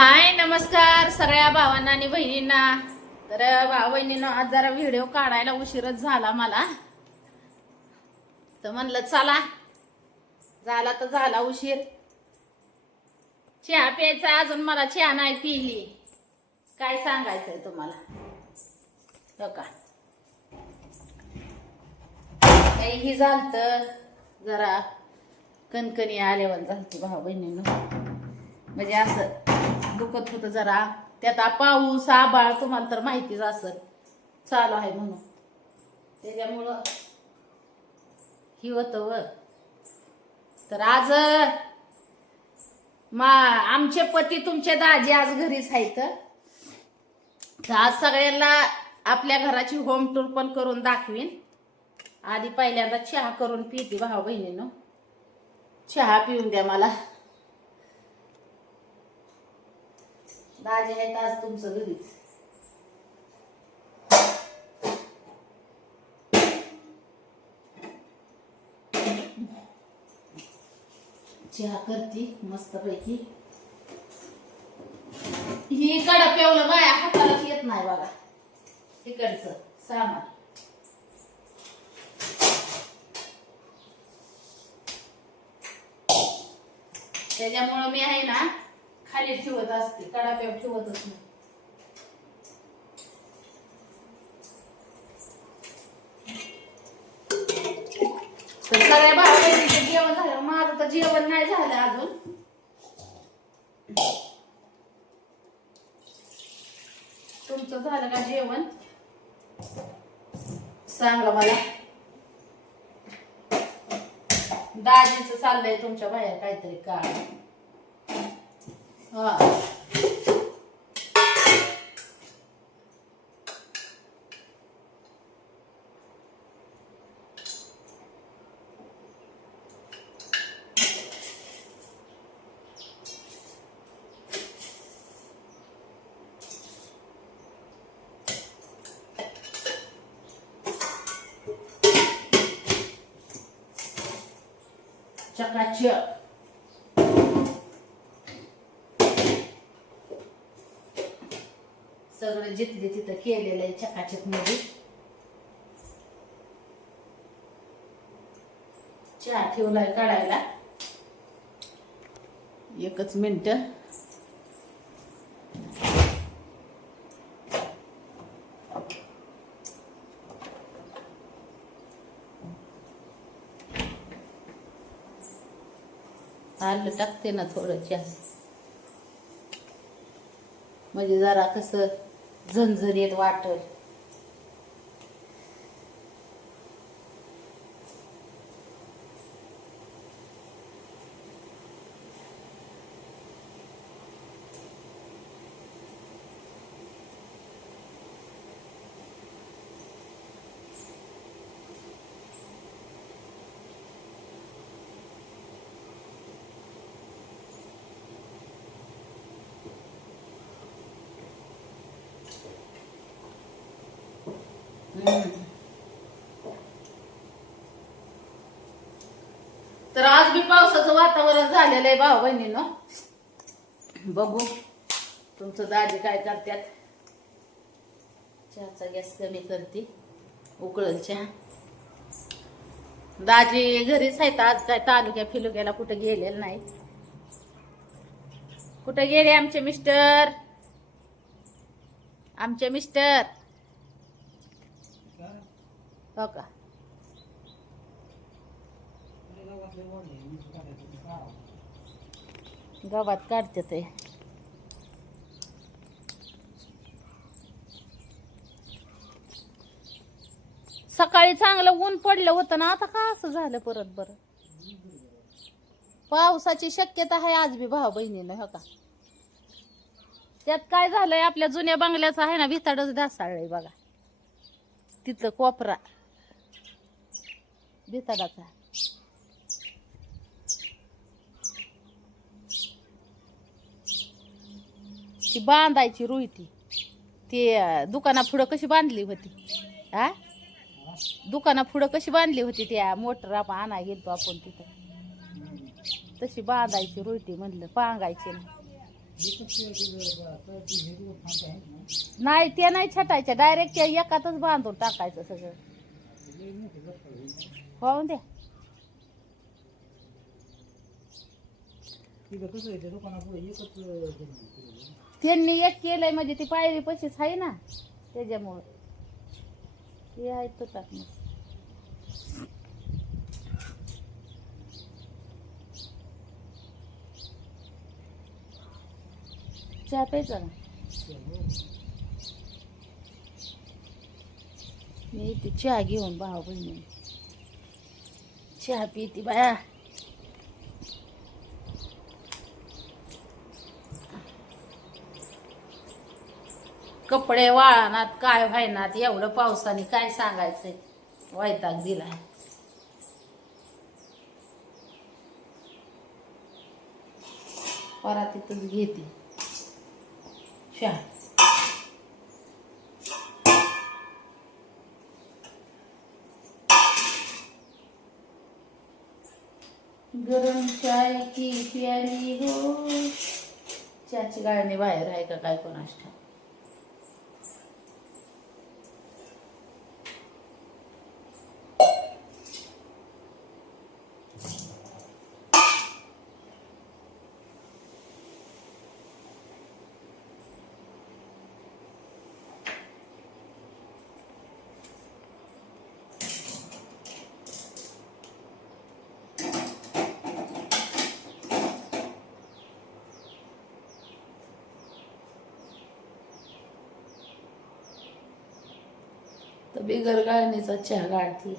हाय नमस्कार सगळ्या भावांना आणि बहिणींना. तर भाऊ बहिणींना आज जरा व्हिडिओ काढायला उशीरच झाला मला. तर म्हणलं चला. झाला तर झाला उशीर. चहा प्यायचा अजून मला चहा नाही पिली. काय सांगायचंय तुम्हाला? हो का? काही झालत. जरा कणकणी आल्यावर झालती भाऊ बहिणीनं. म्हणजे असं दुखत होतं जरा. त्यात पाऊस आबाळ तुम्हाला तर माहितीच असेल. चालू आहे म्हणून. त्याच्यामुळं ही होतं व. तर आज मा आमचे पती तुमचे दाजी आज घरीच आहेत. तर आज सगळ्यांना आपल्या घराची होम टूर पण करून दाखवीन. आधी पहिल्यांदा चहा करून पिते भाऊ बहिणीनं. चहा पिऊन द्या मला. दाजी आहेत आज तुमचं घरीच चहा करते मस्त पैकी ही कडा पेवलं बाया हातालाच येत नाही बघा. तिकडचं सामान. त्याच्यामुळं मी आहे ना खाली ठेवत असते कडाप्यावर ठेवतच नाही. तर सगळ्या जेवण झालं. माझं तर जेवण नाही झालं अजून. तुमचं झालं का जेवण? सांगा मला. दाजीचं चाललंय तुमच्या बाहेर काहीतरी का काम हा चकाचक सगळं जिथले तिथं केलेलं आहे चकाचकमध्ये चहा ठेवलाय काढायला. एकच मिनिट. आलं टाकते ना थोडं चहा. म्हणजे जरा कसं झणझणीत वाटल तर आज बी पावसाचं वातावरण झालेलं आहे भाऊ बहिणीनं. बघू तुमचं दाजी काय करतात. चहाचा गॅस कमी करते. उकळल चहा. दाजी घरीच आहेत आज काय तालुक्या फिलुक्याला कुठं गेलेलं नाही. कुठं गेले आमचे मिस्टर? आमचे मिस्टर? हो का? गावात काढते ते. सकाळी चांगलं ऊन पडलं होतं ना आता का असं झालं परत बरं? पावसाची शक्यता आहे आज बी भाऊ बहिणीनं हो का? त्यात काय झालंय आपल्या जुन्या बंगल्याचं आहे ना भिताडच ढासाळलंय बघा. तिथलं कोपरा. भिताडाचा ती बांधायची रुई ती. ती दुकाना पुढं कशी बांधली होती? हा दुकाना पुढं कशी बांधली होती त्या मोटर आपण आणाय गेलतो आपण तिथं? तशी बांधायची रुईती म्हणलं पांगायची ना नाही ते नाही छटायच्या. डायरेक्ट त्या एकातच बांधून टाकायचं सगळं. होऊन द्या त्यांनी एक केलंय म्हणजे ती पायरी पशीच आहे ना त्याच्यामुळं. ते आहे तो टाकणं चहा प्यायचा ना मी येते चहा घेऊन भाऊ बहिणी चहा पिती बाया. कपडे वाळानात काय व्हायनात एवढं पावसाने काय सांगायचंय? वैताग दिलाय. परातीतच घेते. चहा. प्याली हो. चाची गाळणी बाहेर आहे का काय कोणास ठाऊक तर बिगर गाळणीचा चहा गाळती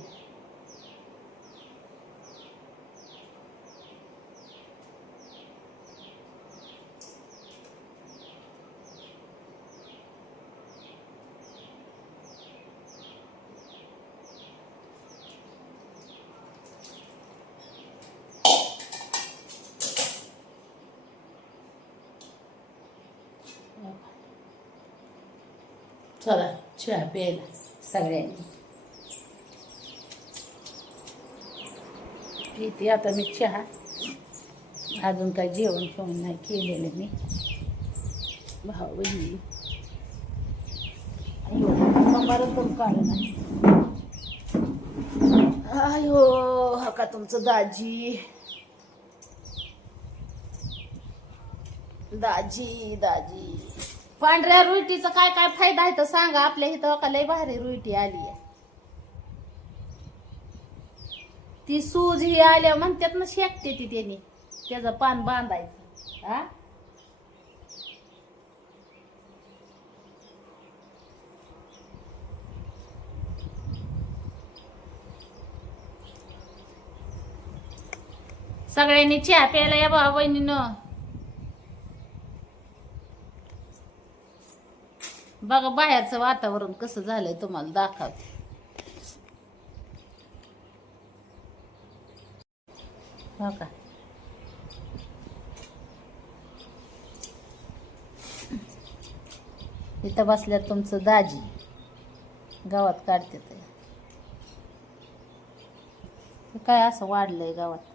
चला चहा प्यायला सगळ्यांनी. किती आता मी चहा. अजून काय जेवण ठेवून नाही केलेलं मी. भाऊ बहिणी. सोमवारच पण काढलं नाही आयो हा का तुमचं दाजी. दाजी दाजी. पांढऱ्या रुईटीचा काय काय फायदा आहे तर सांगा. आपल्या इथं लय भारी रुईटी आली आहे. ती सूज ही आल्या म्हणतात ना शेकते ती त्याने. त्याचं पान बांधायचं. हा? सगळ्यांनी चहा प्यायला या भाऊ बहिणीनं बघा बाहेरचं वातावरण कसं झालंय तुम्हाला दाखवते हो का? इथं बसल्या तुमचं दाजी गावात काढते ते. काय असं वाढलंय गावात?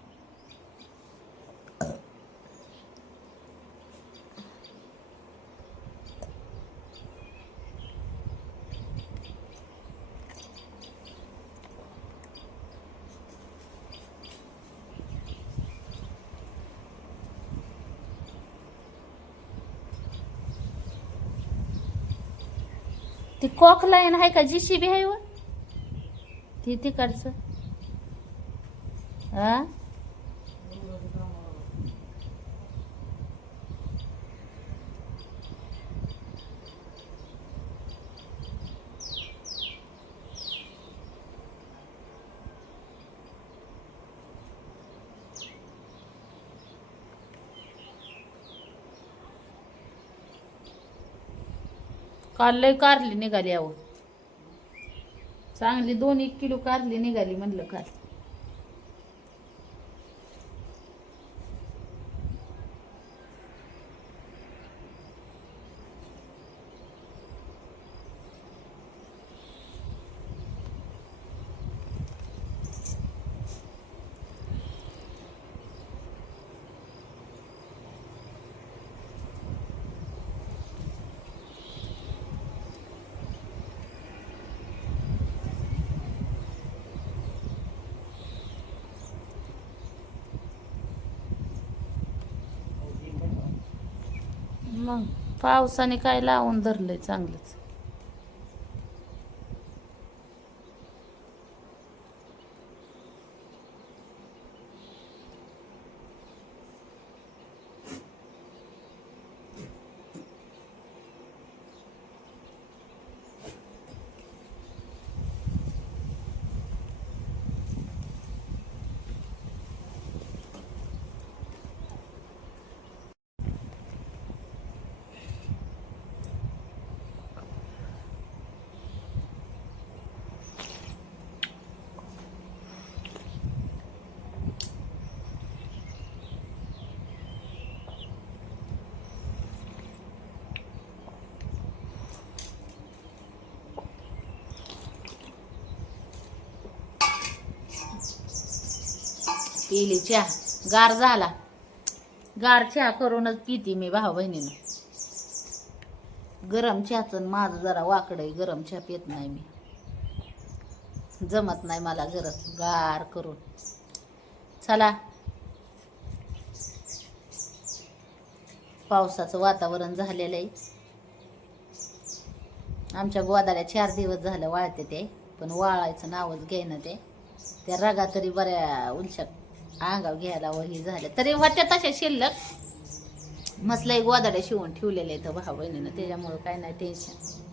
ती कॉक लाईन आहे का जी सी बी आहे व ती तिकडचं. हा? काल लय कारली निघाली अहो. चांगली दोन एक किलो कारली निघाली म्हणलं काल. मग पावसाने काय लावून धरलंय चांगलंच. केली चहा. गार झाला. गार चहा करूनच पिते मी भाऊ बहिणीनं. गरम चहाचं माझं जरा वाकड आहे गरम चहा पित नाही मी. जमत नाही मला गरज गार करून. चला. पावसाचं वातावरण झालेलं आहे. आमच्या गोदाला चार दिवस झालं वाळते ते पण वाळायचं नावच घेणं ते. त्या रगा तरी बऱ्या उलशा अंगाव घ्यायला वही झालं. तरी होत्या तशा शिल्लक. मसलाई गोदाड्या शिवून ठेवलेल्या आहेत भाऊ बहिणीनं. त्याच्यामुळं काय नाही टेन्शन